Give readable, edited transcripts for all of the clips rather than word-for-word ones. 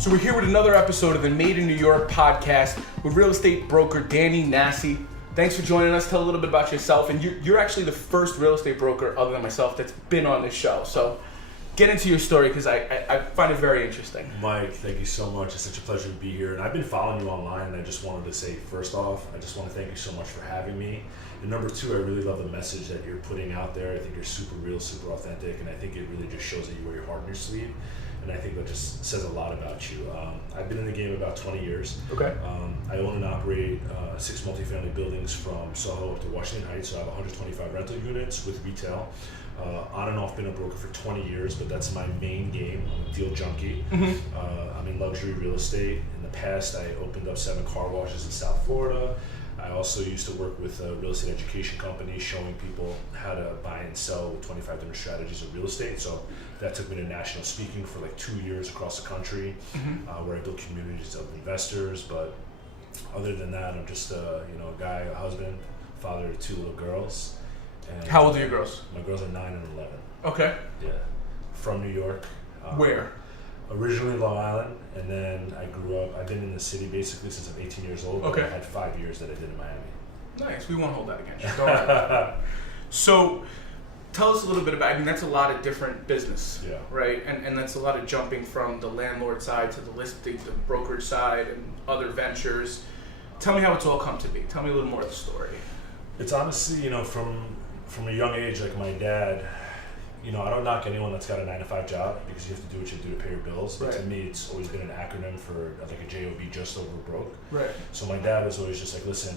So we're here with another episode of the Made in New York podcast with real estate broker Danny Nassi. Thanks for joining us. Tell a little bit about yourself. And you're actually the first real estate broker, other than myself, that's been on this show. So get into your story because I find it very interesting. Mike, thank you so much. It's such a pleasure to be here. And I've been following you online, and I just wanted to say, first off, I just want to thank you so much for having me. And number two, I really love the message that you're putting out there. I think you're super real, super authentic, and I think it really just shows that you wear your heart on your sleeve. And I think that just says a lot about you. I've been in the game about 20 years. Okay. I own and operate 6 multifamily buildings from Soho up to Washington Heights. So I have 125 rental units with retail. On and off been a broker for 20 years, but that's my main game. I'm a deal junkie. Mm-hmm. I'm in luxury real estate. In the past, I opened up 7 car washes in South Florida. I also used to work with a real estate education company showing people how to buy and sell 25 different strategies of real estate. So that took me to national speaking for like 2 years across the country, where I built communities of investors. But other than that, I'm just a guy, a husband, father of 2 little girls. And how old are your girls? My girls are 9 and 11. Okay. Yeah. From New York. Where? Originally Long Island, and then I grew up. I've been in the city basically since I'm 18 years old. Okay. I had 5 years that I did in Miami. Nice. We won't hold that against you. Go ahead. So, tell us a little bit about. I mean, that's a lot of different business, Yeah. right? And that's a lot of jumping from the landlord side to the listing, the brokerage side, and other ventures. Tell me how it's all come to be. Tell me a little more of the story. It's honestly, from a young age, like my dad. I don't knock anyone that's got a 9-to-5 job because you have to do what you do to pay your bills. But to me, it's always been an acronym for like a JOB, just over broke. Right. So my dad was always just like, listen,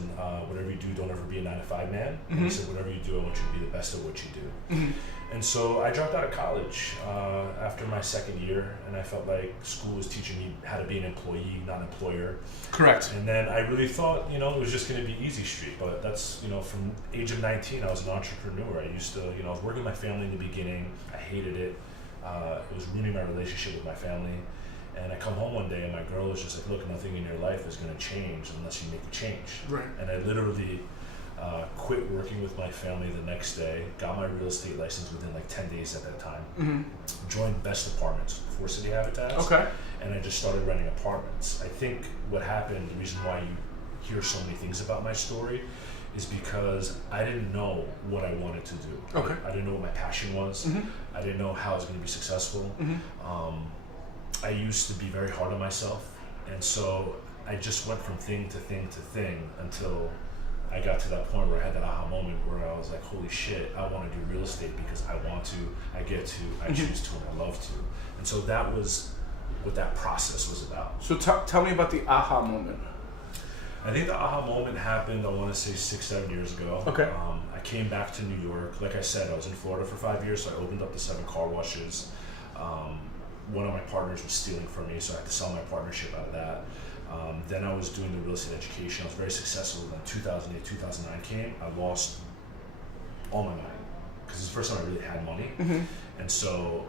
whatever you do, don't ever be a 9-to-5 man. And he said, whatever you do, I want you to be the best at what you do. And so I dropped out of college after my second year, and I felt like school was teaching me how to be an employee, not an employer. Correct. And then I really thought, it was just going to be easy street. But that's, from age of 19, I was an entrepreneur. I used to, I was working with my family in the beginning. I hated it. It was ruining my relationship with my family. And I come home one day, and my girl was just like, look, nothing in your life is going to change unless you make a change. Right. And I literally quit working with my family the next day, got my real estate license within like 10 days at that time, joined Best Apartments for Citi Habitats, and I just started renting apartments. I think what happened, the reason why you hear so many things about my story, is because I didn't know what I wanted to do. Okay. I didn't know what my passion was. I didn't know how I was going to be successful. I used to be very hard on myself, and so I just went from thing to thing to thing until I got to that point where I had that aha moment where I was like, holy shit, I want to do real estate because I want to, I get to, I choose to, and I love to. And so that was what that process was about. So tell me about the aha moment. I think the aha moment happened, I want to say 6-7 years ago. Okay. I came back to New York. Like I said, I was in Florida for 5 years, so I opened up the 7 car washes. One of my partners was stealing from me, so I had to sell my partnership out of that. Then I was doing the real estate education. I was very successful. Then 2008, 2009 came. I lost all my money because it's the first time I really had money. And so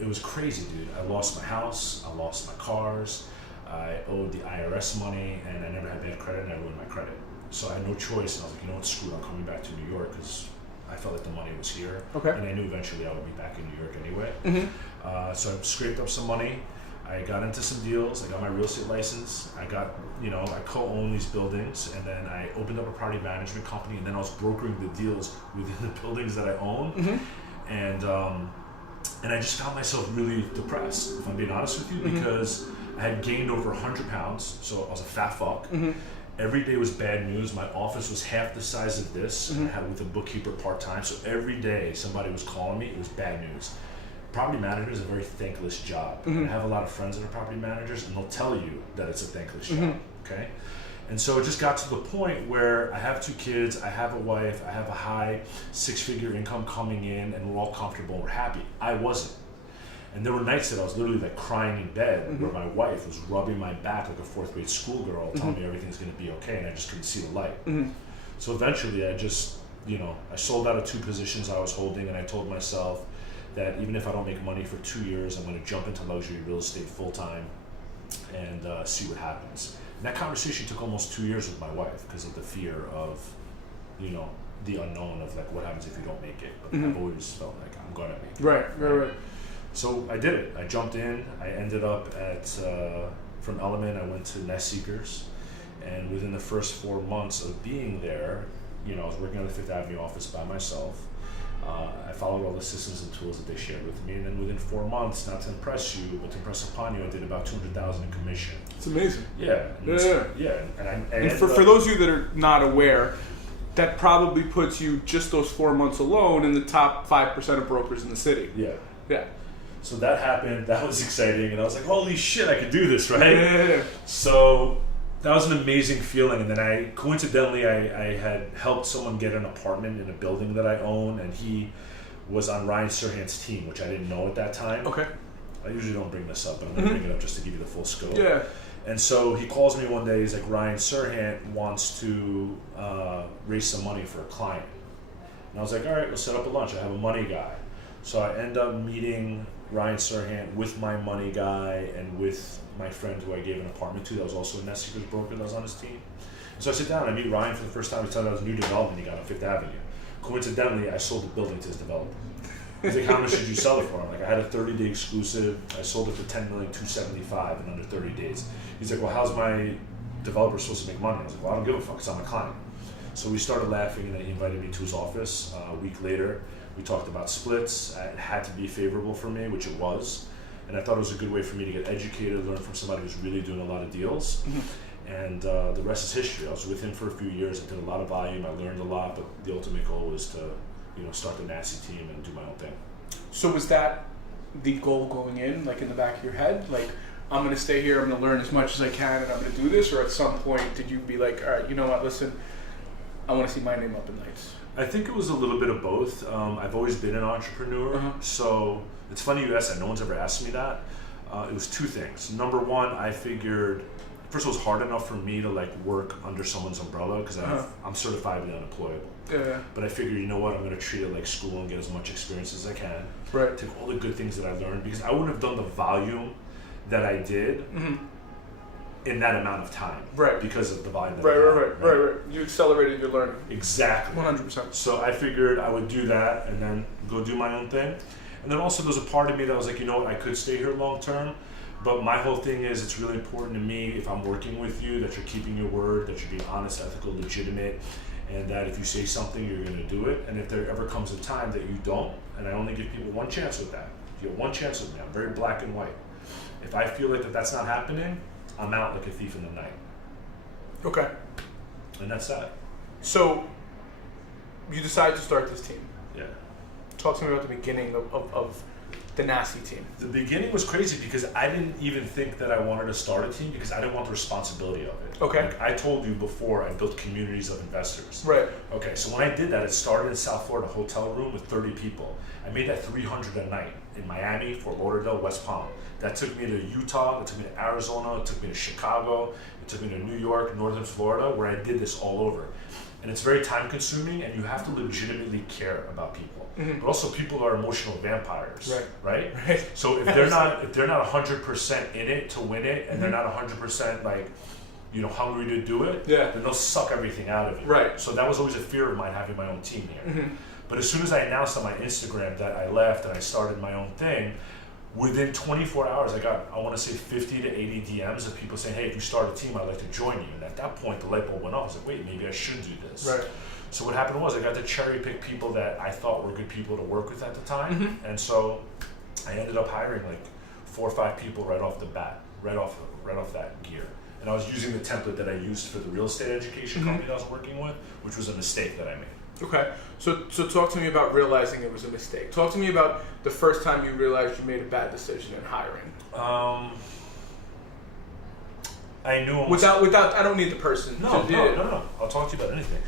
it was crazy, dude. I lost my house. I lost my cars. I owed the IRS money, and I never had bad credit, and I ruined my credit. So I had no choice, and I was like, you know what, screw it, I'm coming back to New York because I felt like the money was here. Okay. And I knew eventually I would be back in New York anyway. So I scraped up some money. I got into some deals. I got my real estate license. I got, I co-own these buildings, and then I opened up a property management company, and then I was brokering the deals within the buildings that I own. And I just found myself really depressed, if I'm being honest with you, because I had gained over 100 pounds, so I was a fat fuck. Every day was bad news. My office was half the size of this, and I had with a bookkeeper part-time, so every day somebody was calling me, it was bad news. Property manager is a very thankless job. I have a lot of friends that are property managers, and they'll tell you that it's a thankless job, okay? And so it just got to the point where I have 2 kids, I have a wife, I have a high 6-figure income coming in, and we're all comfortable and we're happy. I wasn't. And there were nights that I was literally like crying in bed where my wife was rubbing my back like a 4th grade schoolgirl, telling me everything's gonna be okay, and I just couldn't see the light. So eventually I just, I sold out of 2 positions I was holding, and I told myself that even if I don't make money for 2 years, I'm gonna jump into luxury real estate full time and see what happens. And that conversation took almost 2 years with my wife because of the fear of, the unknown of like what happens if you don't make it. But I've always felt like I'm gonna make it. Right. So I did it. I jumped in. I ended up from Element, I went to Nest Seekers. And within the first 4 months of being there, I was working at the Fifth Avenue office by myself. I followed all the systems and tools that they shared with me, and then within 4 months, not to impress you, but to impress upon you, I did about $200,000 in commission. It's amazing. Yeah. And for those of you that are not aware, that probably puts you just those 4 months alone in the top 5% of brokers in the city. Yeah. So that happened. That was exciting, and I was like, "Holy shit, I could do this!" Right? Yeah. So that was an amazing feeling, and then I had helped someone get an apartment in a building that I own, and he was on Ryan Serhant's team, which I didn't know at that time. Okay. I usually don't bring this up, but I'm going to bring it up just to give you the full scope. Yeah. And so he calls me one day, he's like, Ryan Serhant wants to raise some money for a client. And I was like, all right, we'll set up a lunch. I have a money guy. So I end up meeting Ryan Serhant with my money guy and with my friend who I gave an apartment to that was also a Nest Seekers broker that was on his team. And so I sit down and I meet Ryan for the first time. He tells me about his new development he got on Fifth Avenue. Coincidentally, I sold the building to his developer. He's like, how much did you sell it for? I'm like, I had a 30-day exclusive. I sold it for $10,275,000 in under 30 days. He's like, well, how's my developer supposed to make money? I was like, well, I don't give a fuck, because I'm a client. So we started laughing, and then he invited me to his office. A week later, we talked about splits. It had to be favorable for me, which it was. And I thought it was a good way for me to get educated, learn from somebody who's really doing a lot of deals. And the rest is history. I was with him for a few years. I did a lot of volume. I learned a lot, but the ultimate goal was to start the Nassi team and do my own thing. So was that the goal going in, like in the back of your head? Like, I'm going to stay here, I'm going to learn as much as I can, and I'm going to do this? Or at some point, did you be like, all right, you know what, listen, I want to see my name up in lights? I think it was a little bit of both. I've always been an entrepreneur. So it's funny you asked that. No one's ever asked me that. It was two things. Number one, I figured, first of all, it was hard enough for me to work under someone's umbrella because I'm certifiably unemployable. Yeah. But I figured, you know what, I'm going to treat it like school and get as much experience as I can. Right. Take all the good things that I learned, because I wouldn't have done the volume that I did in that amount of time. Right. Because of the volume that Right. You accelerated your learning. Exactly. 100%. So I figured I would do that and then go do my own thing. And then also there's a part of me that was like, you know what, I could stay here long term. But my whole thing is, it's really important to me, if I'm working with you, that you're keeping your word, that you're being honest, ethical, legitimate, and that if you say something, you're going to do it. And if there ever comes a time that you don't, and I only give people one chance with that. You have one chance with me. I'm very black and white. If I feel like that's not happening, I'm out like a thief in the night. Okay. And that's that. So, you decided to start this team. Yeah. Talk to me about the beginning of the Nassi team. The beginning was crazy because I didn't even think that I wanted to start a team because I didn't want the responsibility of it. Okay. Like I told you before, I built communities of investors. Right. Okay, so when I did that, it started in South Florida, hotel room with 30 people. I made that 300 a night in Miami, Fort Lauderdale, West Palm. That took me to Utah, it took me to Arizona, it took me to Chicago, it took me to New York, Northern Florida, where I did this all over. And it's very time consuming, and you have to legitimately care about people. But also, people are emotional vampires, right? So if they're not 100% in it to win it, and they're not 100% hungry to do it, then they'll suck everything out of you. Right. So that was always a fear of mine, having my own team here. But as soon as I announced on my Instagram that I left and I started my own thing, within 24 hours, I got, I want to say 50 to 80 DMs of people saying, hey, if you start a team, I'd like to join you. And at that point, the light bulb went off. I was like, wait, maybe I should do this. Right. So what happened was I got to cherry pick people that I thought were good people to work with at the time. And so I ended up hiring 4 or 5 people right off the bat, right off that gear. And I was using the template that I used for the real estate education company that I was working with, which was a mistake that I made. Okay, so talk to me about realizing it was a mistake. Talk to me about the first time you realized you made a bad decision in hiring. I knew almost... Without, I don't need the person. No. I'll talk to you about anything.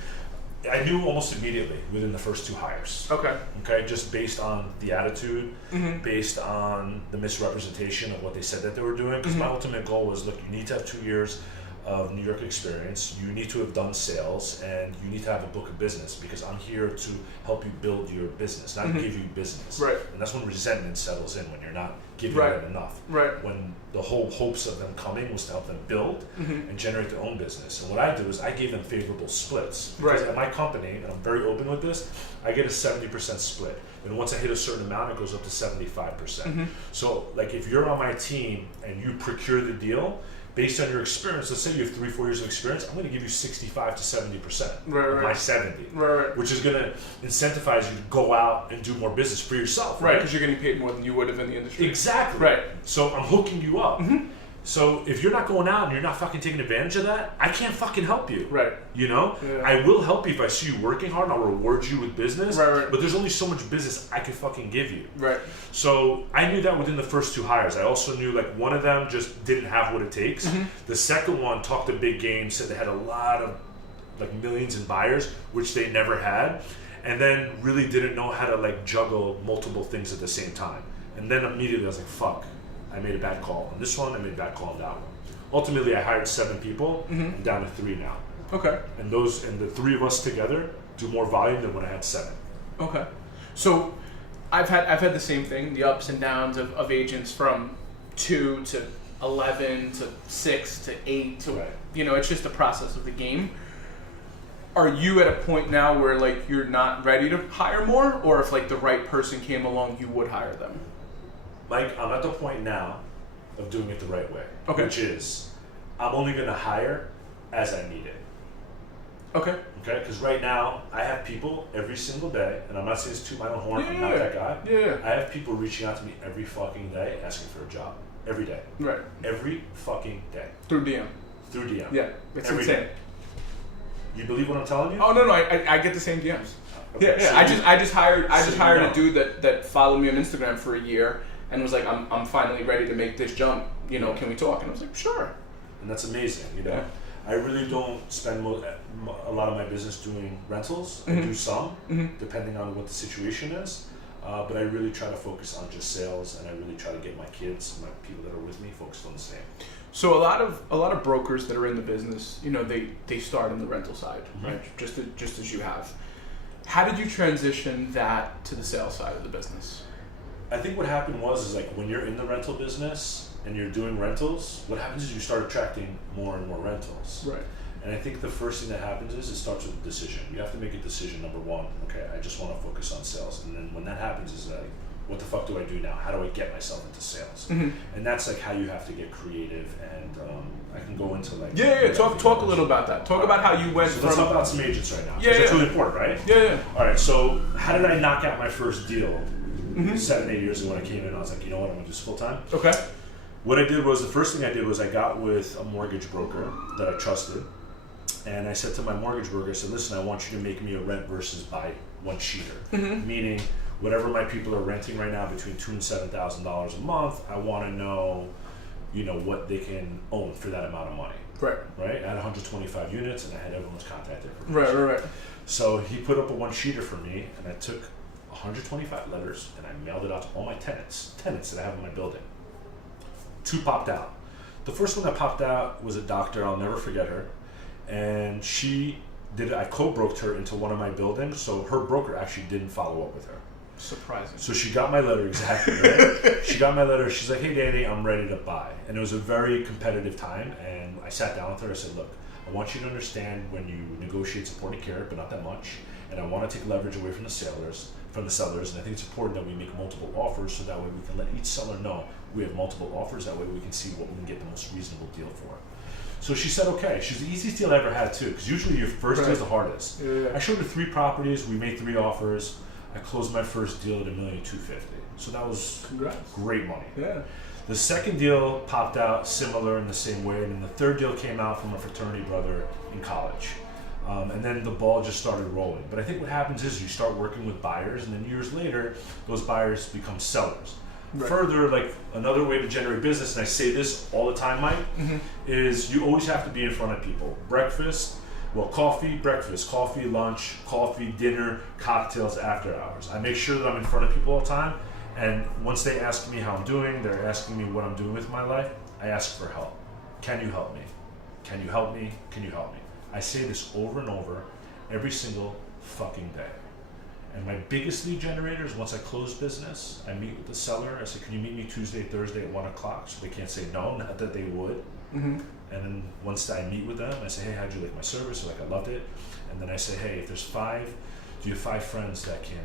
I knew almost immediately within the first 2 hires. Okay, just based on the attitude, based on the misrepresentation of what they said that they were doing. Because my ultimate goal was, look, you need to have 2 years of New York experience, you need to have done sales, and you need to have a book of business, because I'm here to help you build your business, not give you business. Right. And that's when resentment settles in, when you're not giving Right. them enough. Right. When the whole hopes of them coming was to help them build and generate their own business. And what I do is I gave them favorable splits. Because Right. at my company, and I'm very open with this, I get a 70% split. And once I hit a certain amount, it goes up to 75%. So like if you're on my team and you procure the deal, based on your experience, let's say you have 3-4 years of experience, I'm going to give you 65 to 70% of my 70, which is going to incentivize you to go out and do more business for yourself. Right, because you're getting paid more than you would have in the industry. Exactly. Right. So I'm hooking you up. So if you're not going out and you're not fucking taking advantage of that, I can't fucking help you. Right. You know? Yeah. I will help you if I see you working hard and I'll reward you with business. Right. But there's only so much business I can fucking give you. Right. So I knew that within the first 2 hires. I also knew like one of them just didn't have what it takes. The second one talked a big game, said they had a lot of like millions in buyers, which they never had. And then really didn't know how to like juggle multiple things at the same time. And then immediately I was like, fuck, I made a bad call on this one, I made a bad call on that one. Ultimately, I hired 7 people. I'm down to 3 now. Okay. And the 3 of us together do more volume than when I had 7. Okay. So I've had the same thing, the ups and downs of agents from 2 to 11 to 6 to 8 to it's just the process of the game. Are you at a point now where like you're not ready to hire more, or if like the right person came along, you would hire them? Mike, I'm at the point now of doing it the right way. Okay. Which is, I'm only going to hire as I need it. Okay. Okay? Because right now, I have people every single day, and I'm not saying this to my own horn, I'm not that guy. Yeah. I have people reaching out to me every fucking day asking for a job. Every day. Right. Every fucking day. Through DM. Through DM. Yeah. It's every insane. day. You believe what I'm telling you? Oh no, I get the same DMs. Okay, Yeah. so I just hired know. a dude that followed me on Instagram for a year and was like, I'm finally ready to make this jump. Can we talk? And I was like, sure. And that's amazing, Yeah. I really don't spend a lot of my business doing rentals. I do some, depending on what the situation is. But I really try to focus on just sales, and I really try to get my kids, my people that are with me, focused on the same. So a lot of brokers that are in the business, they start in the rental side, right? Just as you have. How did you transition that to the sales side of the business? I think what happened is like when you're in the rental business and you're doing rentals, what happens is you start attracting more and more rentals. Right. And I think the first thing that happens is it starts with a decision. You have to make a decision. Number one, okay, I just want to focus on sales. And then when that happens is like, what the fuck do I do now? How do I get myself into sales? And that's like how you have to get creative. And I can go into like Talk a little about that. Talk about how you went so from. let's talk about some agents right now. Yeah, That's really important, right? Yeah. All right. So how did I knock out my first deal 7-8 years ago when I came in? I was like, you know what? I'm gonna do this full time. Okay. What I did was the first thing I did was I got with a mortgage broker that I trusted. And I said to my mortgage broker, I said, listen, I want you to make me a rent versus buy one sheeter. Meaning, whatever my people are renting right now between $2,000 and $7,000 a month, I want to know, what they can own for that amount of money. Right. Right? I had 125 units, and I had everyone's contact information. Right. So he put up a one sheeter for me, and I took 125 letters, and I mailed it out to all my tenants that I have in my building. 2 popped out. The first one that popped out was a doctor. I'll never forget her. And she did. I co-broked her into one of my buildings, so her broker actually didn't follow up with her. Surprising. So she got my letter, exactly, right? She got my letter. She's like, hey, Danny, I'm ready to buy. And it was a very competitive time, and I sat down with her. I said, look, I want you to understand when you negotiate supporting care, but not that much, and I want to take leverage away from the sellers, and I think it's important that we make multiple offers so that way we can let each seller know we have multiple offers. That way we can see what we can get the most reasonable deal for. So she said, okay. She's the easiest deal I ever had, too, because usually your first deal is the hardest. Yeah. I showed her 3 properties. We made 3 offers. I closed my first deal at $1,250,000. So that was great money. Yeah. The second deal popped out similar in the same way, and then the third deal came out from a fraternity brother in college. And then the ball just started rolling. But I think what happens is you start working with buyers, and then years later, those buyers become sellers. Right. Further, like another way to generate business, and I say this all the time, Mike, is you always have to be in front of people. Coffee, breakfast, coffee, lunch, coffee, dinner, cocktails, after hours. I make sure that I'm in front of people all the time, and once they ask me how I'm doing, they're asking me what I'm doing with my life, I ask for help. Can you help me? Can you help me? Can you help me? I say this over and over every single fucking day. And my biggest lead generator is once I close business, I meet with the seller. I say, can you meet me Tuesday, Thursday at 1 o'clock? So they can't say no, not that they would. And then once I meet with them, I say, hey, how'd you like my service? They're like, I loved it. And then I say, hey, if there's 5, do you have 5 friends that can,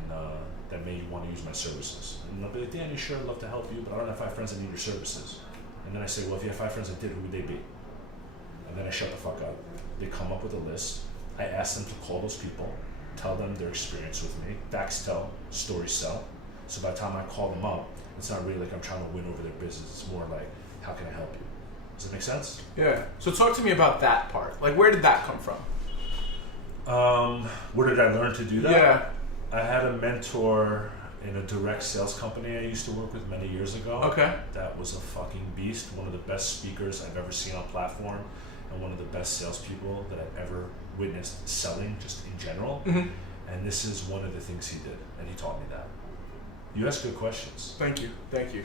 that may want to use my services? And they'll be like, Danny, sure, I'd love to help you, but I don't have 5 friends that need your services. And then I say, well, if you have 5 friends that did, who would they be? And then I shut the fuck up. They come up with a list. I ask them to call those people, tell them their experience with me. Facts tell, stories sell. So by the time I call them up, it's not really like I'm trying to win over their business. It's more like, how can I help you? Does that make sense? Yeah. So talk to me about that part. Like, where did that come from? Where did I learn to do that? Yeah. I had a mentor in a direct sales company I used to work with many years ago. Okay. That was a fucking beast. One of the best speakers I've ever seen on platform, and one of the best salespeople that I've ever witnessed selling just in general. And this is one of the things he did, and he taught me that. You ask good questions. Thank you.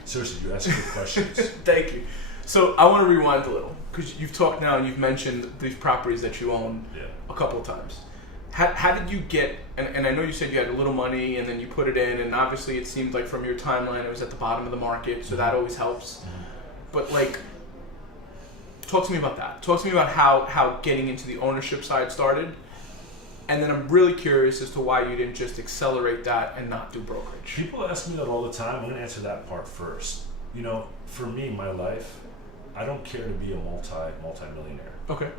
Seriously, you ask good questions. Thank you. So I want to rewind a little, because you've talked now and you've mentioned these properties that you own a couple of times. How did you get, and I know you said you had a little money and then you put it in, and obviously it seemed like from your timeline it was at the bottom of the market, so that always helps. But like, talk to me about that. Talk to me about how getting into the ownership side started. And then I'm really curious as to why you didn't just accelerate that and not do brokerage. People ask me that all the time. I'm going to answer that part first. You know, for me, my life, I don't care to be a multi-millionaire. Okay.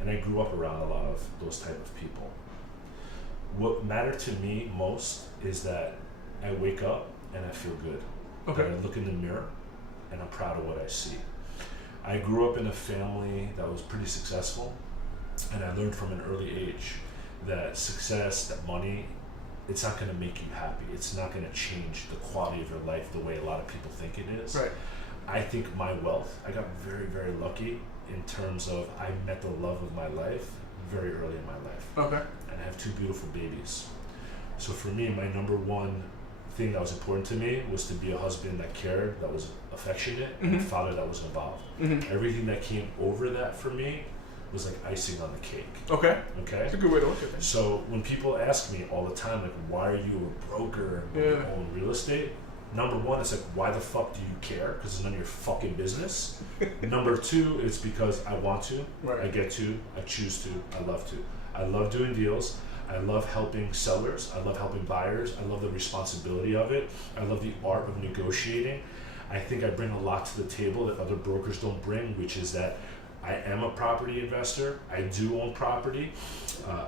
And I grew up around a lot of those type of people. What mattered to me most is that I wake up and I feel good. Okay. And I look in the mirror and I'm proud of what I see. I grew up in a family that was pretty successful, and I learned from an early age that success, that money, it's not going to make you happy. It's not going to change the quality of your life the way a lot of people think it is. Right. I think my wealth, I got very, very lucky in terms of I met the love of my life very early in my life. Okay. And I have 2 beautiful babies. So for me, my number one thing that was important to me was to be a husband that cared, that was affectionate, and a father that was involved. Everything that came over that for me was like icing on the cake. Okay? That's a good way to look at it. So when people ask me all the time, like, why are you a broker and you own real estate? Number one, it's like, why the fuck do you care? Because it's none of your fucking business. Number 2, it's because I want to, I get to, I choose to, I love to. I love doing deals. I love helping sellers. I love helping buyers. I love the responsibility of it. I love the art of negotiating. I think I bring a lot to the table that other brokers don't bring, which is that I am a property investor. I do own property.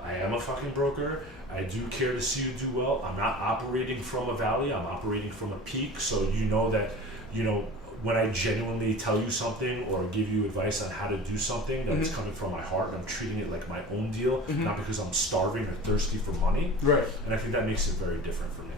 I am a fucking broker. I do care to see you do well. I'm not operating from a valley. I'm operating from a peak. So you know that, you know, when I genuinely tell you something or give you advice on how to do something, that it's coming from my heart and I'm treating it like my own deal, not because I'm starving or thirsty for money. Right. And I think that makes it very different for me.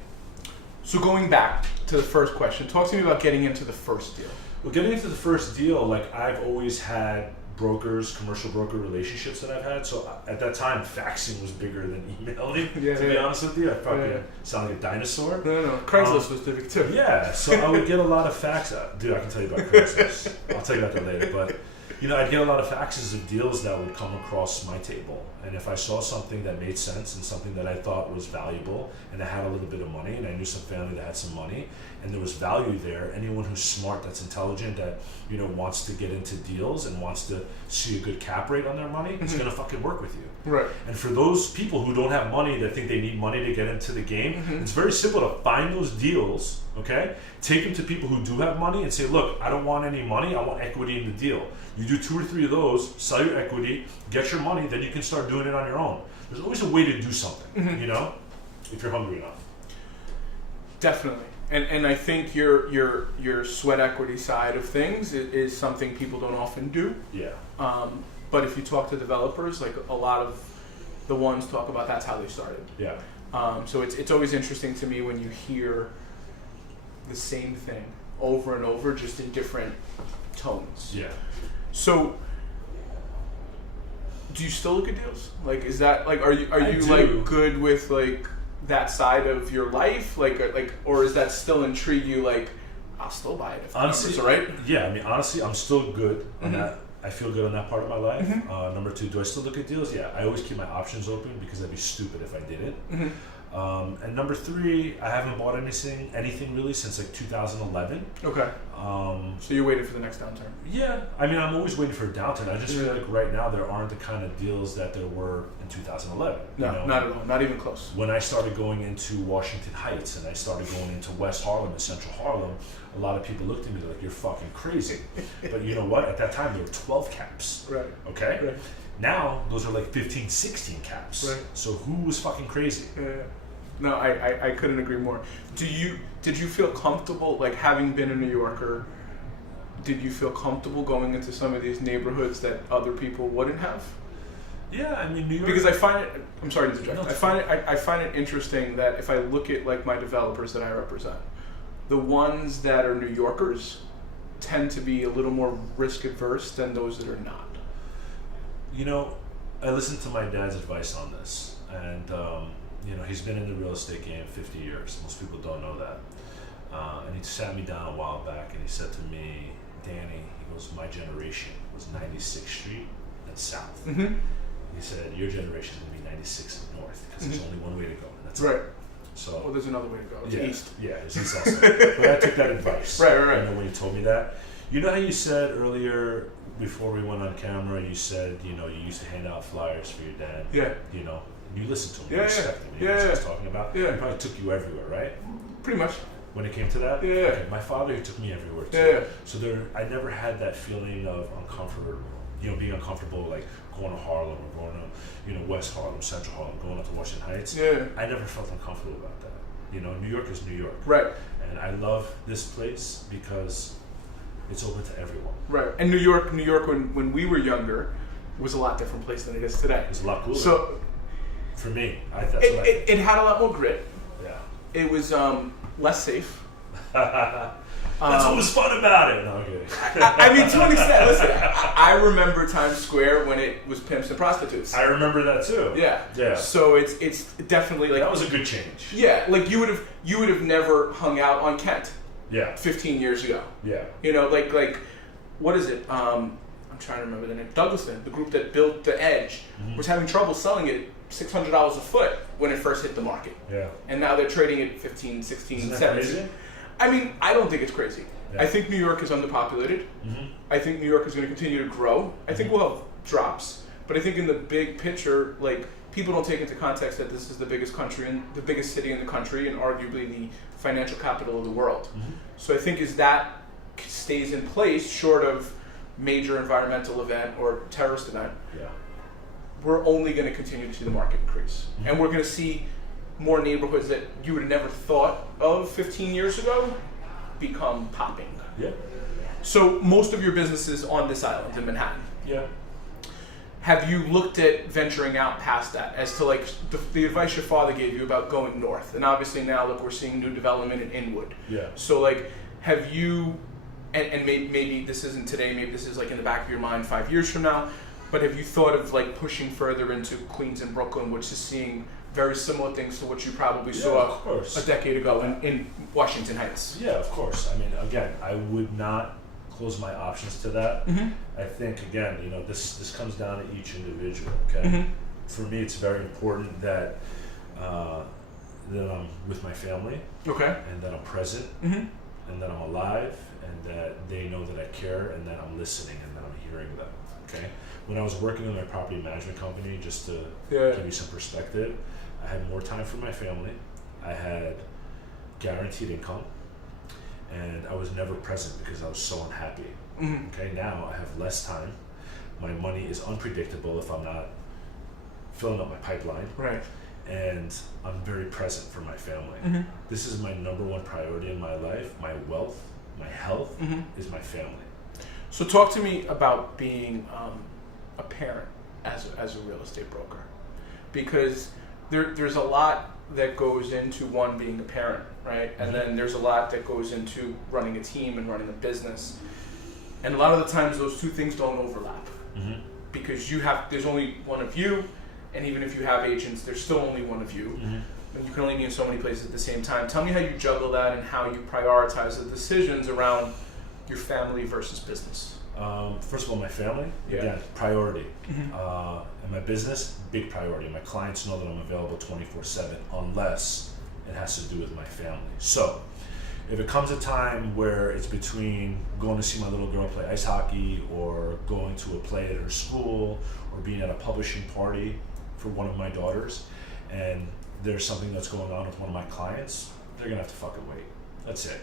So going back to the first question, talk to me about getting into the first deal. Well, getting into the first deal, like I've always had brokers, commercial broker relationships that I've had. So at that time, faxing was bigger than emailing, to be honest with you. I probably sound like a dinosaur. No. Craigslist was big too. Yeah, so I would get a lot of fax. Dude, I can tell you about Craigslist. I'll tell you about that later. But, you know, I'd get a lot of faxes of deals that would come across my table. And if I saw something that made sense and something that I thought was valuable and I had a little bit of money and I knew some family that had some money and there was value there, anyone who's smart, that's intelligent, that, you know, wants to get into deals and wants to see a good cap rate on their money, is going to fucking work with you. Right. And for those people who don't have money, that think they need money to get into the game, it's very simple to find those deals, okay? Take them to people who do have money and say, look, I don't want any money, I want equity in the deal. You do 2 or 3 of those, sell your equity, get your money, then you can start doing it on your own. There's always a way to do something, you know, if you're hungry enough. Definitely. And I think your sweat equity side of things is something people don't often do. Yeah. But if you talk to developers, like a lot of the ones talk about that's how they started. Yeah. So it's always interesting to me when you hear the same thing over and over, just in different tones. Yeah. So, do you still look at deals? Like, is that like, are you do. like good with like that side of your life, like, or is that still intrigue you? Like, I'll still buy it if honestly, the numbers are right. Yeah, I mean, honestly, I'm still good on that. I feel good on that part of my life. Number two, do I still look at deals? Yeah, I always keep my options open because I'd be stupid if I didn't. And number three, I haven't bought anything really since like 2011. Okay. So you're waiting for the next downturn? Yeah. I mean, I'm always waiting for a downturn. I just feel like right now there aren't the kind of deals that there were in 2011. No, you know? not at all. Not even close. When I started going into Washington Heights and I started going into West Harlem and Central Harlem, a lot of people looked at me like, you're fucking crazy. But you know what? At that time, there were 12 caps. Right. Okay? Right. Now, those are like 15, 16 caps. Right. So who was fucking crazy? Yeah. No, I couldn't agree more. Did you feel comfortable, like having been a New Yorker, did you feel comfortable going into some of these neighborhoods that other people wouldn't have? Yeah, I mean, New York. Because I find it, I'm sorry to interject. No, I find it interesting that if I look at like my developers that I represent, the ones that are New Yorkers tend to be a little more risk adverse than those that are not. You know, I listened to my dad's advice on this, and you know, he's been in the real estate game 50 years. Most people don't know that. And he sat me down a while back and he said to me, Danny, he goes, my generation was 96th Street and South. He said, your generation is going to be 96th and North because there's only one way to go. And that's right. it. So, well, there's another way to go. It's east. Yeah, it's east also. But I took that advice. Right. You know, when you told me that. You know how you said earlier, before we went on camera, you said, you know, you used to hand out flyers for your dad. Yeah. You know, you listened to him, Yeah, you respected him, you know what I was talking about. Yeah. He probably took you everywhere, right? Pretty much. When it came to that? Yeah. Okay, my father, he took me everywhere too. Yeah. So I never had that feeling of uncomfortable, you know, being uncomfortable, like going to Harlem or going to, you know, West Harlem, Central Harlem, going up to Washington Heights. Yeah. I never felt uncomfortable about that. You know, New York is New York. Right. And I love this place because it's open to everyone. Right. And New York when we were younger was a lot different place than it is today. It's a lot cooler. So for me, it had a lot more grit. Yeah. It was less safe. That's what was fun about it. No, I'm kidding. I mean, to an extent, listen, I remember Times Square when it was pimps and prostitutes. I remember that too. Yeah. Yeah. So it's definitely like that was a good change. Yeah, like you would have never hung out on Kent. Yeah. 15 years ago. Yeah. You know, like what is it? I'm trying to remember the name. Douglaston, the group that built the Edge, was having trouble selling it $600 a foot when it first hit the market. Yeah. And now they're trading it 15, 16, Isn't that 17. crazy? I mean, I don't think it's crazy. Yeah. I think New York is underpopulated. I think New York is going to continue to grow. I think we'll have drops, but I think in the big picture, like people don't take into context that this is the biggest country and the biggest city in the country, and arguably the financial capital of the world. So I think as that stays in place, short of major environmental event or terrorist event, we're only going to continue to see the market increase, and we're going to see more neighborhoods that you would have never thought of 15 years ago become popping. Yeah. So most of your business is on this island in Manhattan. Yeah. Have you looked at venturing out past that as to like the advice your father gave you about going north? And obviously now, look, we're seeing new development in Inwood. Yeah. So like, have you, and maybe this isn't today, maybe this is like in the back of your mind 5 years from now, but have you thought of like pushing further into Queens and Brooklyn, which is seeing very similar things to what you probably saw a decade ago in Washington Heights? Yeah, of course. I mean, again, I would not close my options to that. I think, again, you know, this comes down to each individual, okay? For me, it's very important that that I'm with my family, okay, and that I'm present, and that I'm alive, and that they know that I care, and that I'm listening, and that I'm hearing them, okay? When I was working in my property management company, just to give you some perspective, I had more time for my family, I had guaranteed income, and I was never present because I was so unhappy. Okay, now I have less time. My money is unpredictable if I'm not filling up my pipeline. Right. And I'm very present for my family. This is my number one priority in my life. My wealth, my health is my family. So talk to me about being a parent as a real estate broker, because there's a lot that goes into one being a parent, right? And then there's a lot that goes into running a team and running a business. And a lot of the times those two things don't overlap, because there's only one of you, and even if you have agents, there's still only one of you. And you can only be in so many places at the same time. Tell me how you juggle that and how you prioritize the decisions around your family versus business. First of all, my family, again, priority. And my business, big priority. My clients know that I'm available 24/7 unless it has to do with my family. So if it comes a time where it's between going to see my little girl play ice hockey or going to a play at her school or being at a publishing party for one of my daughters, and there's something that's going on with one of my clients, they're gonna have to fucking wait. That's it.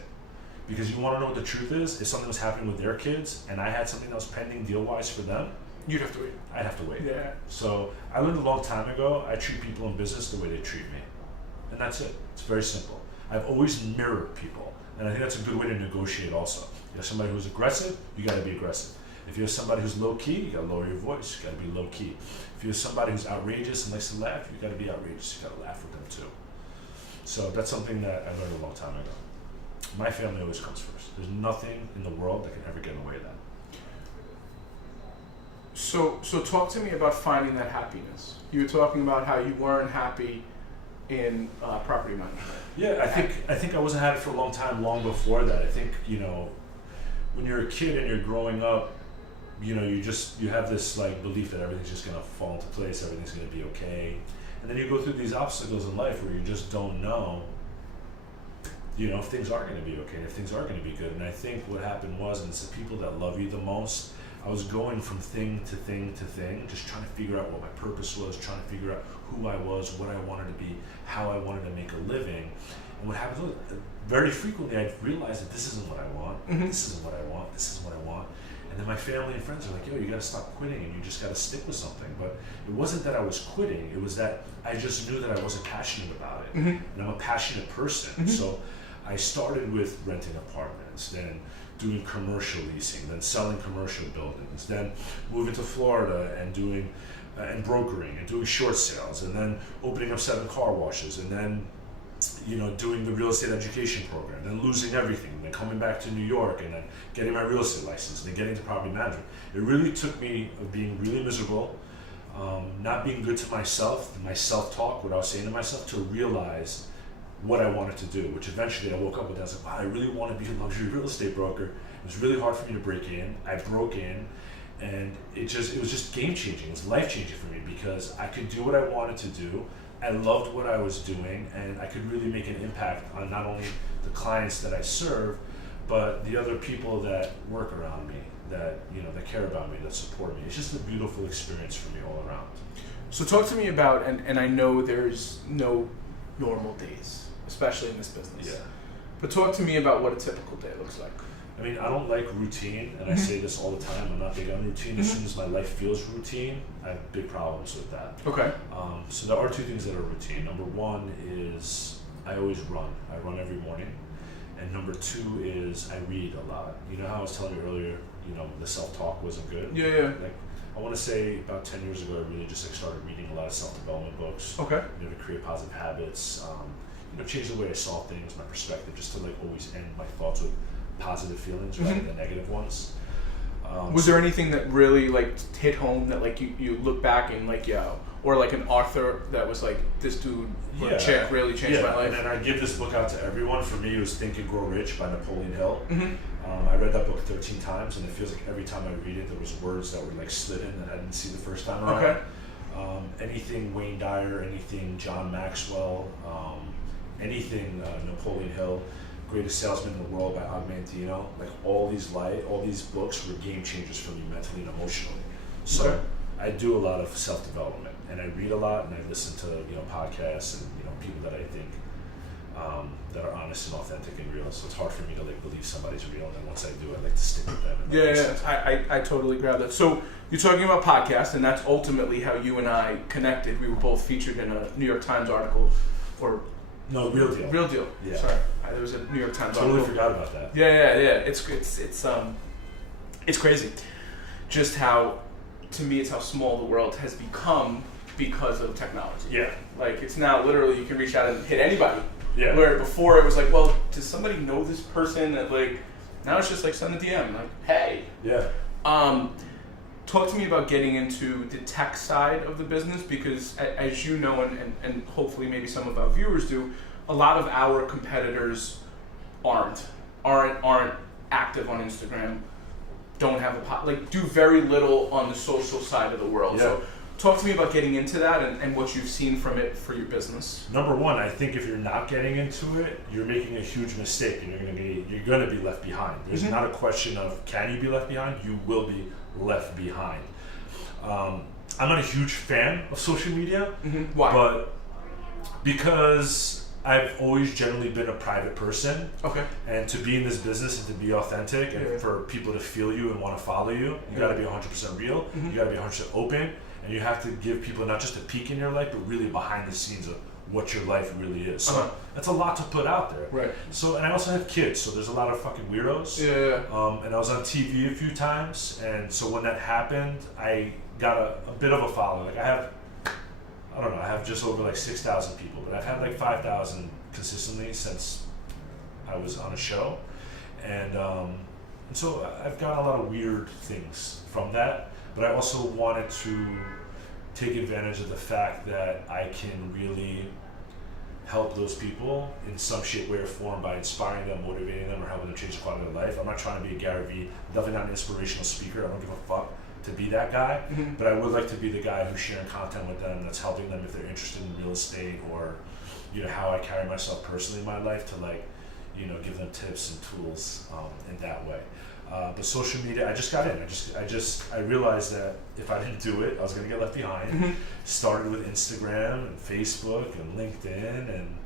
Because you wanna know what the truth is? If something was happening with their kids and I had something that was pending deal-wise for them, You'd have to wait. I'd have to wait. Yeah. So I learned a long time ago, I treat people in business the way they treat me. And that's it. It's very simple. I've always mirrored people. And I think that's a good way to negotiate also. You have somebody who's aggressive, you gotta be aggressive. If you have somebody who's low key, you gotta lower your voice, you gotta be low key. If you have somebody who's outrageous and likes to laugh, you gotta be outrageous, you gotta laugh with them too. So that's something that I learned a long time ago. My family always comes first. There's nothing in the world that can ever get in the way of that. So talk to me about finding that happiness. You were talking about how you weren't happy in property management. Yeah, I think I wasn't happy for a long time, long before that. I think, when you're a kid and you're growing up, you have this like belief that everything's just gonna fall into place, everything's gonna be okay. And then you go through these obstacles in life where you just don't know, if things are gonna be okay and if things are gonna be good. And I think what happened was, and it's the people that love you the most, I was going from thing to thing to thing, just trying to figure out what my purpose was, trying to figure out who I was, what I wanted to be, how I wanted to make a living. And what happened was, very frequently I realized that this isn't what I want, this isn't what I want, this isn't what I want. And then my family and friends are like, yo, you gotta stop quitting and you just gotta stick with something. But it wasn't that I was quitting, it was that I just knew that I wasn't passionate about it. And I'm a passionate person. So I started with renting apartments, then doing commercial leasing, then selling commercial buildings, then moving to Florida and doing and brokering and doing short sales, and then opening up 7 car washes, and then doing the real estate education program, then losing everything, then coming back to New York and then getting my real estate license, and then getting to property management. It really took me of being really miserable, not being good to myself, my self-talk, what I was saying to myself, to realize what I wanted to do, which eventually I woke up with. I was like, wow, I really want to be a luxury real estate broker. It was really hard for me to break in. I broke in, and it was just game changing. It was life changing for me because I could do what I wanted to do. I loved what I was doing, and I could really make an impact on not only the clients that I serve, but the other people that work around me, that that care about me, that support me. It's just a beautiful experience for me all around. So talk to me about, and I know there's no normal days, especially in this business. Yeah. But talk to me about what a typical day looks like. I mean, I don't like routine, and I say this all the time. I'm not big on routine. As soon as my life feels routine, I have big problems with that. Okay. So there are 2 things that are routine. Number 1 is I always run. I run every morning. And number 2 is I read a lot. You know how I was telling you earlier, the self-talk wasn't good? Yeah. Like, I want to say about 10 years ago, I really just started reading a lot of self-development books. Okay. To create positive habits, change the way I saw things, my perspective, just to always end my thoughts with positive feelings rather than negative ones. Was there anything that really hit home that you look back and or an author that was this dude or chick really changed my life? And then I give this book out to everyone. For me, it was Think and Grow Rich by Napoleon Hill. I read that book 13 times, and it feels like every time I read it, there was words that were slid in that I didn't see the first time around. Okay. Anything Wayne Dyer, anything John Maxwell, anything Napoleon Hill, Greatest Salesman in the World by Og Mandino, all these books were game changers for me mentally and emotionally. So okay. I do a lot of self-development, and I read a lot, and I listen to podcasts and people that I think that are honest and authentic and real. So it's hard for me to believe somebody's real, and then once I do, I like to stick with them. I totally grab that. So you're talking about podcasts, and that's ultimately how you and I connected. We were both featured in a New York Times article for. No, Real Deal. Real Deal. Yeah. Sorry, there was a New York Times article. Totally forgot about that. Yeah. It's crazy, just how, to me, it's how small the world has become because of technology. Yeah. It's now literally you can reach out and hit anybody. Yeah. Where before it was well, does somebody know this person? That now it's just send a DM, hey. Yeah. Talk to me about getting into the tech side of the business, because as you know, and hopefully maybe some of our viewers do, a lot of our competitors aren't active on Instagram. don't have do very little on the social side of the world. Yeah. So talk to me about getting into that and what you've seen from it for your business. Number one, I think if you're not getting into it, you're making a huge mistake, and you're gonna be left behind. There's not a question of can you be left behind. You will be left behind. I'm not a huge fan of social media. Why? But because I've always generally been a private person. Okay. And to be in this business and to be authentic and for people to feel you and want to follow you, you got to be 100% real. You got to be 100% open, and you have to give people not just a peek in your life, but really behind the scenes of what your life really is. So that's a lot to put out there. Right. So, and I also have kids, so there's a lot of fucking weirdos. Yeah. And I was on TV a few times, and so when that happened, I got a bit of a following. Like I have just over like 6,000 people, but I've had like 5,000 consistently since I was on a show, and so I've gotten a lot of weird things from that. But I also wanted to take advantage of the fact that I can really help those people in some shape, way, or form by inspiring them, motivating them, or helping them change the quality of their life. I'm not trying to be a Gary Vee, definitely not an inspirational speaker. I don't give a fuck to be that guy, but I would like to be the guy who's sharing content with them that's helping them if they're interested in real estate, or how I carry myself personally in my life to give them tips and tools in that way. But social media, I just got in. I realized that if I didn't do it, I was going to get left behind. Started with Instagram and Facebook and LinkedIn, and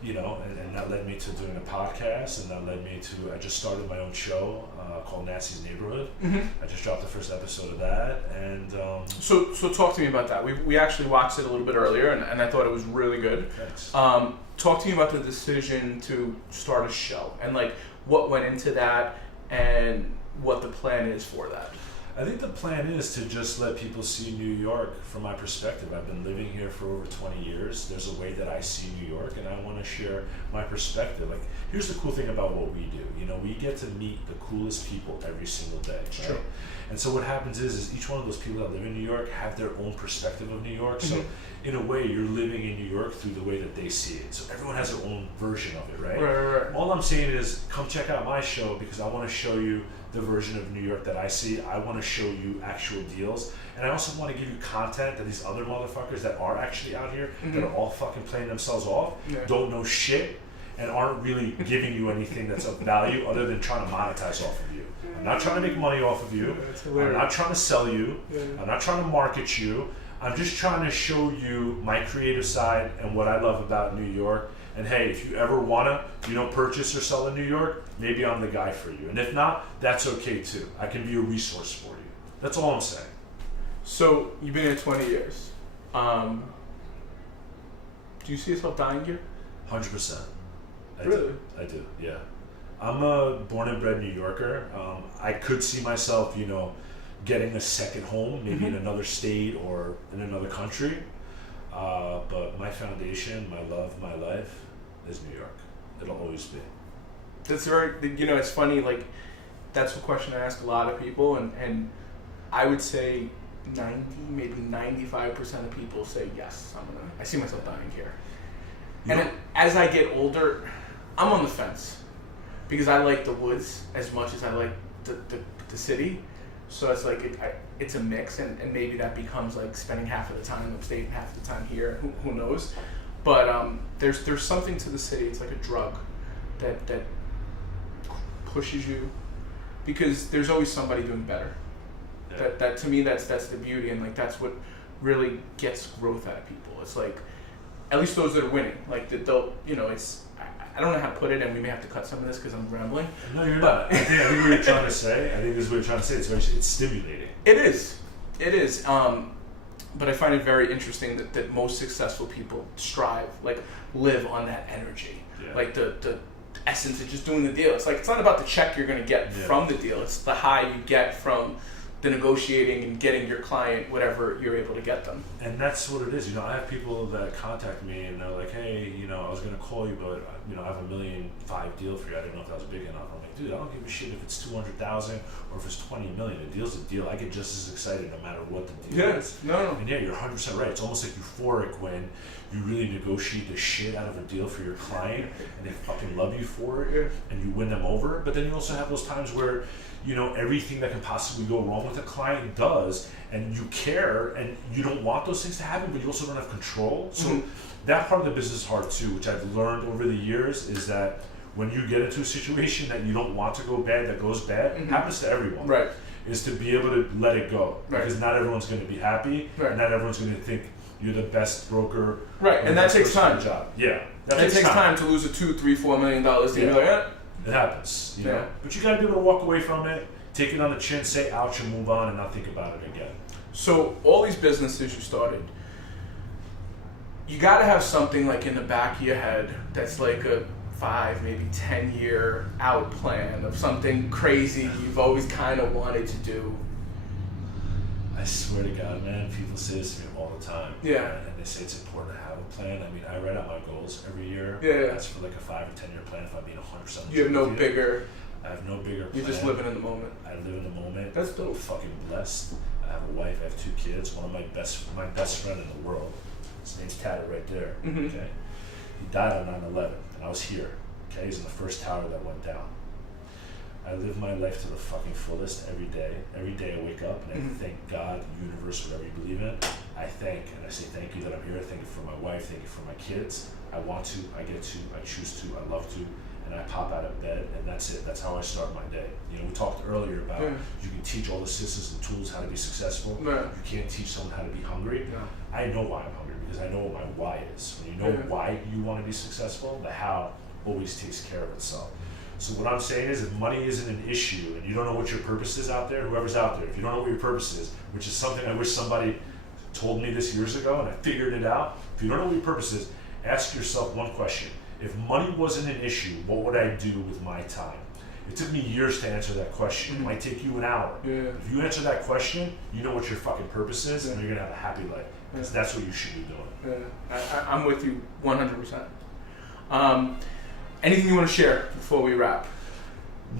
and that led me to doing a podcast, and that led me to, I just started my own show called Nassi's Neighborhood. I just dropped the first episode of that, and so talk to me about that. We actually watched it a little bit earlier, and I thought it was really good. Thanks. Talk to me about the decision to start a show, and what went into that, and what the plan is for that. I think the plan is to just let people see New York from my perspective. I've been living here for over 20 years. There's a way that I see New York, and I want to share my perspective. Here's the cool thing about what we do. We get to meet the coolest people every single day. Right? Sure. And so what happens is each one of those people that live in New York have their own perspective of New York. So in a way, you're living in New York through the way that they see it. So everyone has their own version of it, right? Right. All I'm saying is come check out my show, because I want to show you the version of New York that I see. I want to show you actual deals, and I also want to give you content that these other motherfuckers that are actually out here that are all fucking playing themselves off, don't know shit, and aren't really giving you anything that's of value other than trying to monetize off of you. I'm not trying to make money off of you. I'm not trying to sell you. I'm not trying to market you. I'm just trying to show you my creative side and what I love about New York. And hey, if you ever wanna, purchase or sell in New York, maybe I'm the guy for you. And if not, that's okay too. I can be a resource for you. That's all I'm saying. So you've been here 20 years. Do you see yourself dying here? 100%. Really? I do, yeah. I'm a born and bred New Yorker. I could see myself, getting a second home, maybe in another state or in another country. But my foundation, my love, my life is New York. It'll always be. That's very, it's funny, that's a question I ask a lot of people, and I would say 90, maybe 95% of people say, yes, I see myself dying here. And as I get older, I'm on the fence, because I like the woods as much as I like the city. So it's it's a mix, and maybe that becomes spending half of the time upstate and half of the time here. Who knows? But there's something to the city. It's like a drug that pushes you, because there's always somebody doing better. Yeah. That to me, that's the beauty, and that's what really gets growth out of people. It's at least those that are winning. They'll it's. I don't know how to put it, and we may have to cut some of this because I'm rambling. No, you're not. I think what you're trying to say. I think this is what you're trying to say. It's stimulating. It is. But I find it very interesting that most successful people strive, live on that energy, the essence of just doing the deal. It's it's not about the check you're going to get from the deal. It's the high you get from the negotiating and getting your client whatever you're able to get them. And that's what it is. I have people that contact me and they're like, hey, I was going to call you, but I have $1.5 million deal for you. I didn't know if that was big enough. I'm like, dude, I don't give a shit if it's 200,000 or if it's 20 million. A deal's a deal. I get just as excited no matter what the deal is. No. And you're 100% right. It's almost euphoric when you really negotiate the shit out of a deal for your client and they fucking love you for it, and you win them over. But then you also have those times where, you know, everything that can possibly go wrong with a client does, and you care, and you don't want those things to happen, but you also don't have control. So that part of the business is hard too, which I've learned over the years, is that when you get into a situation that you don't want to go bad, that goes bad, happens to everyone. Right. Is to be able to let it go. Right. Because not everyone's going to be happy, and not everyone's going to think you're the best broker. Right, and that takes time. Job. Yeah. That takes time to lose a $2, $3, $4 million to be like, It happens, you know? But you got to be able to walk away from it, take it on the chin, say ouch, and move on, and not think about it again. So all these businesses you started, you got to have something like in the back of your head that's like a 5, maybe 10-year out plan of something crazy you've always kind of wanted to do. I swear to God, man, people say this to me all the time. Yeah. And they say it's important to have a plan. I mean, I write out my goals every year. Yeah. That's for like a 5 or 10-year plan if I'm being 100%. You have no bigger. I have no bigger plan. You're just living in the moment. I live in the moment. That's dope. I'm fucking blessed. I have a wife. I have 2 kids. One of my best friend in the world. His name's tatted right there. Okay. He died on 9/11, and I was here. Okay. He's in the first tower that went down. I live my life to the fucking fullest every day. Every day I wake up and I thank God, the universe, whatever you believe in. I say thank you that I'm here. I thank you for my wife. Thank you for my kids. I want to. I get to. I choose to. I love to. And I pop out of bed, and that's it. That's how I start my day. You know, we talked earlier about you can teach all the systems and tools how to be successful. You can't teach someone how to be hungry. I know why I'm hungry because I know what my why is. When you know why you want to be successful, the how always takes care of itself. So what I'm saying is, if money isn't an issue and you don't know what your purpose is out there, whoever's out there, if you don't know what your purpose is, which is something I wish somebody told me this years ago and I figured it out. If you don't know what your purpose is, ask yourself one question. If money wasn't an issue, what would I do with my time? It took me years to answer that question. It might take you an hour. If you answer that question, you know what your fucking purpose is, and you're gonna have a happy life. Because that's what you should be doing. I'm with you 100%. Anything you want to share before we wrap?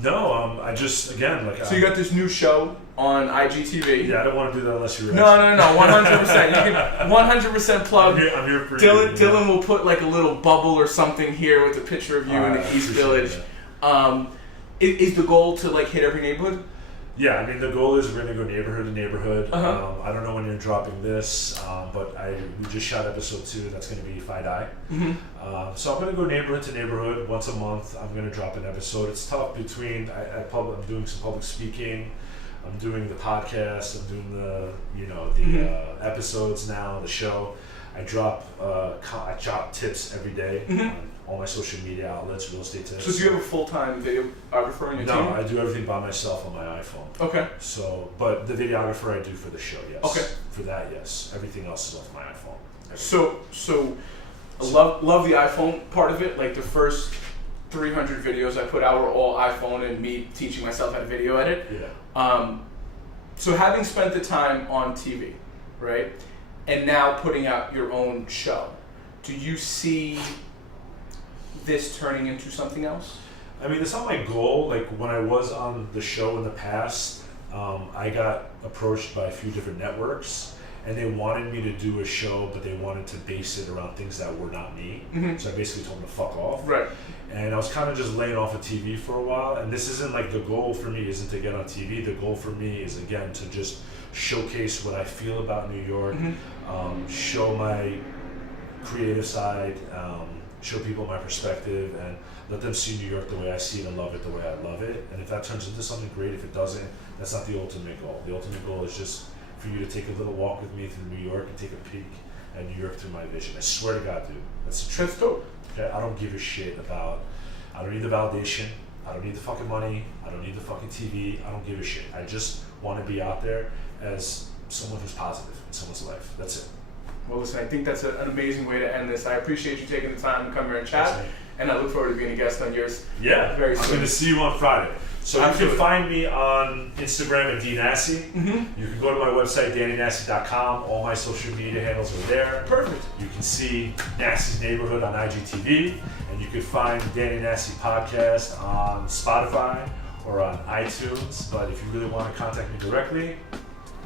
No, I just, again, like... So you got this new show on IGTV. Yeah, I don't want to do that unless you're... No, 100%. You can 100% plug. I'm here for Dylan will put like a little bubble or something here with a picture of you in the East Village. Is the goal to like hit every neighborhood? Yeah, I mean, the goal is we're going to go neighborhood to neighborhood. I don't know when you're dropping this, but we just shot episode 2. That's going to be Fi-Di. So I'm going to go neighborhood to neighborhood once a month. I'm going to drop an episode. It's tough between I'm doing some public speaking. I'm doing the podcast. I'm doing the episodes now, the show. I drop tips every day on all my social media outlets, real estate tips. So do you have a full-time videographer in your team? No, I do everything by myself on my iPhone. Okay. So, but the videographer I do for the show, yes. Okay. For that, yes. Everything else is off my iPhone. So I love the iPhone part of it. Like the first 300 videos I put out were all iPhone and me teaching myself how to video edit. Yeah. So having spent the time on TV, right, and now putting out your own show, do you see this turning into something else? I mean, it's not my goal. Like when I was on the show in the past, I got approached by a few different networks, and they wanted me to do a show, but they wanted to base it around things that were not me. So I basically told them to fuck off. Right. And I was kind of just laying off of TV for a while. And this isn't like the goal for me isn't to get on TV. The goal for me is, again, to just showcase what I feel about New York, show my creative side, show people my perspective, and let them see New York the way I see it and love it the way I love it. And if that turns into something great, if it doesn't, that's not the ultimate goal. The ultimate goal is just for you to take a little walk with me through New York and take a peek at New York through my vision. I swear to God, dude. That's the truth. That's dope. Okay? I don't give a shit about, I don't need the validation. I don't need the fucking money. I don't need the fucking TV. I don't give a shit. I just want to be out there as someone who's positive in someone's life. That's it. Well, listen, I think that's an amazing way to end this. I appreciate you taking the time to come here and chat, and I look forward to being a guest on yours. Yeah, very soon. I'm going to see you on Friday. So you can find me on Instagram at dnassi. You can go to my website, dannynassi.com. All my social media handles are there. Perfect. You can see Nassi's Neighborhood on IGTV, and you can find Danny Nassi Podcast on Spotify or on iTunes. But if you really want to contact me directly,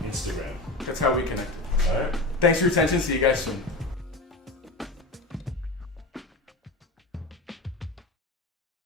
Instagram. That's how we connect. All right. Thanks for your attention. See you guys soon.